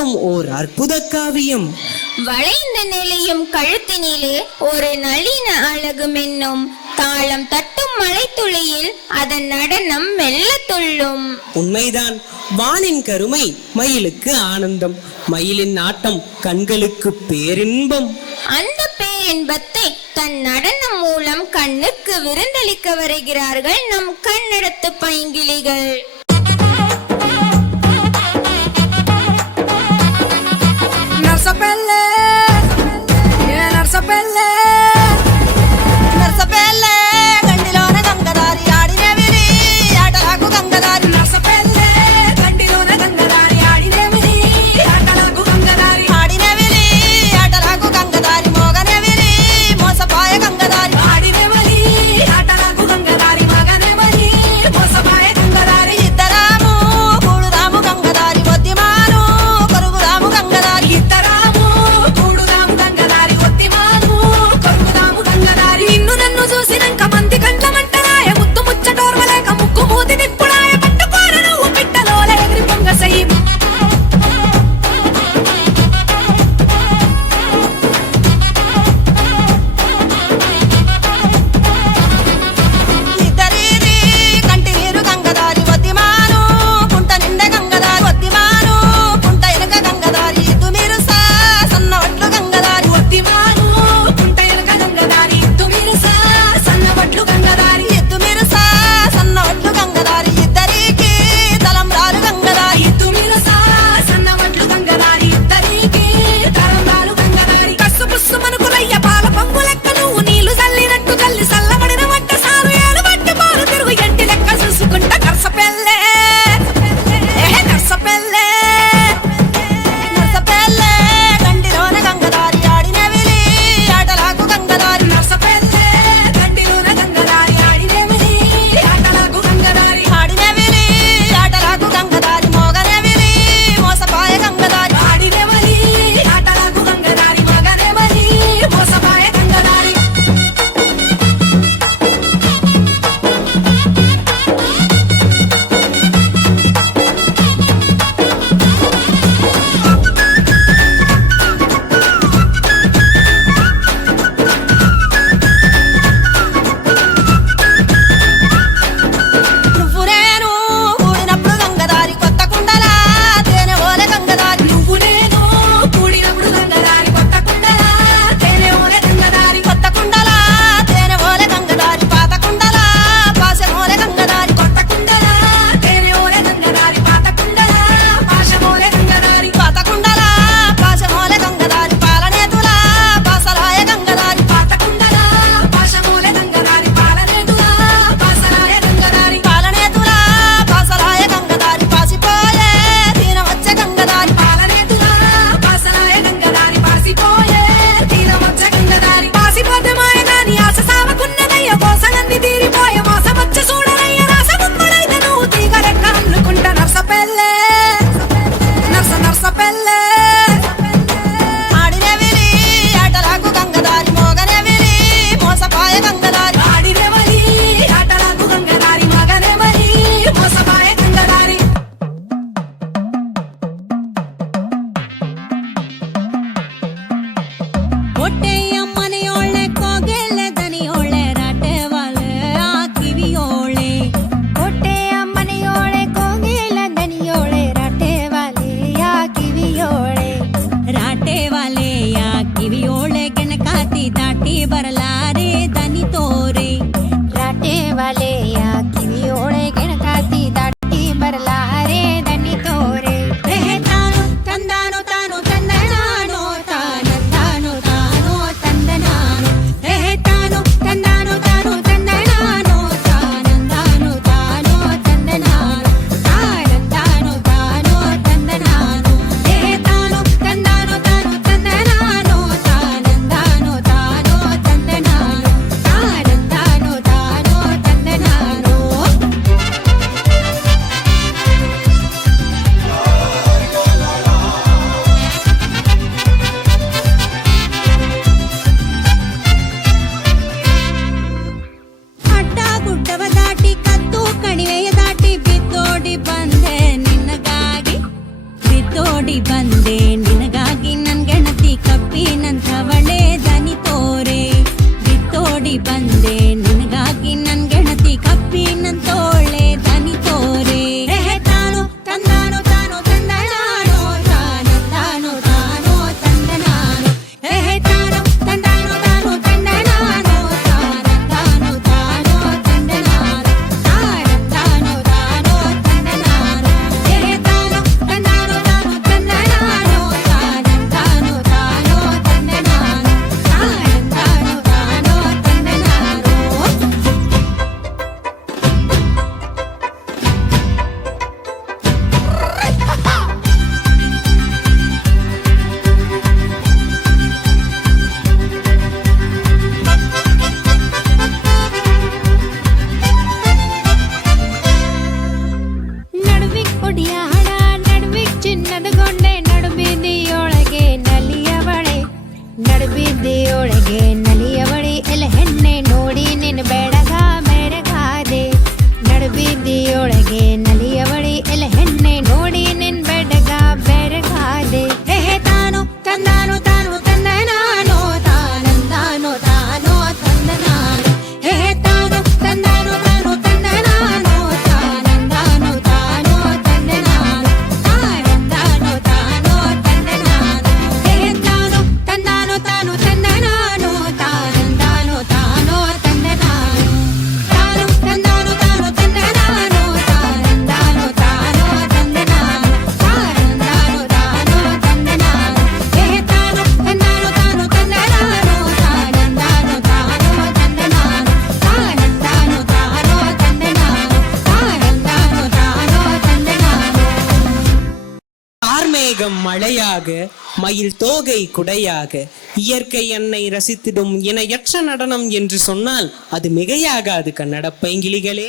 மொத்தம் ஓர் அற்புத காவியம். வளைந்த நிலையும் கழுத்தினிலே ஒரு நளின அழகு மென்னும் தாளம் தட்டும் மலைத்துளியில் அதன் நடனம் மெல்ல துள்ளும். உண்மைதான், வானின் கருமை மயிலுக்கு ஆனந்தம், மயிலின் ஆட்டம் கண்களுக்கு பேரின்பம். அந்த பேரின்பத்தை தன் நடனம் மூலம் கண்ணுக்கு விருந்தளிக்க வருகிறார்கள் நம் கண்ணெடுத்து பைங்கிளிகள். నర్సపల్లె నర్సపల్లె నర్సపల్లె గండిలోన గంగదారి ఆడినేవిరి ఆటలాకు గంగదారి నర్సపల్లె గండిలోన గంగదారి ఆడినేవిరి ఆటలాకు గంగదారి ఆడినేవిరి ఆటలాకు గంగదారి మోగనేవిరి మోసపాయ గంగదారి ఆడినేవిరి ఆటలాకు గంగదారి మోగనేవిరి మోసపాయ గంగదారి ఇద్దరాము కూడుదాము గంగదారి బొద్దిమాను కొరుగుదాము గంగదారి ఇద్దరాము ಬಂದೆ ನಿನಗಾಗಿ ನನ್ ಗೆಳತಿ ಕಪ್ಪಿನಂಥವಳೆ ದನಿ ತೋರೆ ಬಿತ್ತೋಡಿ ಬಂದೆ ನಿನಗಾಗಿ ನನ್ ಗೆಳತಿ ಕಪ್ಪಿನಂತೋಳೆ ದನಿ ತೋರೆ ತಾನು ತಂದಾನು ತಾನು ತಂದ ನಾನು ತಾನು ತಾನು ತಂದ ನಾನು ತಾನು ತಂದಾನು ತಾನು ತಂದ ನಾನು ತಾನು ತಾನು ತಂದ ನಾನು ತಾನು ತಾನು ತಂದ ನಾನು ತಾನು ತಂದಾನು ತಾನು ತಂದ ನಾನು ತಾನು ತಾನು ತಂದ ನಾನು ತಾನು ತಾನು ತಂದ ನಾನು ನಡುವಿಗ್ ಒಡಿಯಾಡ ನಡುವಿಗ್ ಚಿನ್ನದ ಗೊಂಡೆ ನಡುಬೀದಿಯೊಳಗೆ ನಲಿಯವಳೆ ನಡುಬೀದಿಯೊಳಗೆ ನಲಿಯವಳೆ ಎಲೆ ಹೆಣ್ಣೆ ನೋಡಿ ನಿನ್ನ ಬೆಳಗ ಮೆರಗಾದೆ ನಡುಬೀದಿಯೊಳಗೆ ನಲಿಯವಳೆ ಎಲೆ ಹೆಣ್ಣೆ ನೋಡಿ ನಿನ್ ಬೆಡಗ ಬೆರಗಾದೆ ತಾನು ತಂದಾನು ತಾನು ತಂದ ನಾನು ತಾನಂದಾನು ತಾನು ತಂದ ನಾನು ತಾನು ತಂದಾನು ತಾನು ತಂದ ನಾನು ತಾನಂದಾನು ತಾನು ತಂದ ನಾನು ತಾನಂದಾನು ತಾನು ತಂದ ನಾನು ತಾನು ತಂದಾನು ತಾನು ತಂದ ನಾನು ತಾನಂದಾನು ತಾನು ತಂದ ನಾನು ತಾನು ತಂದಾನು ತಾನು ತಂದ ನಾನು ತಾನಂದಾನು ತಾನು ತಂದ ನಾನು ತಾನಂದಾನು ತಾನು ತಂದ ನಾನು ತಾನು ತಂದಾನು ತಾನು ತಂದ ನಾನು ತಾನಂದಾನು ತಾನು ತಂದ ನಾನು ತಾನಂದಾನು ತಾನು ತಂದ ನಾನು ತಾನಂದಾನು ತಾನು ತಂದ ನಾನು கார்மேகம் மழையாக மயில் தோகை குடையாக இயற்கை என்னை ரசித்திடும் இணையற்ற நடனம் என்று சொன்னால் அது மிகையாகாது கன்னட பைங்கிளிகளே.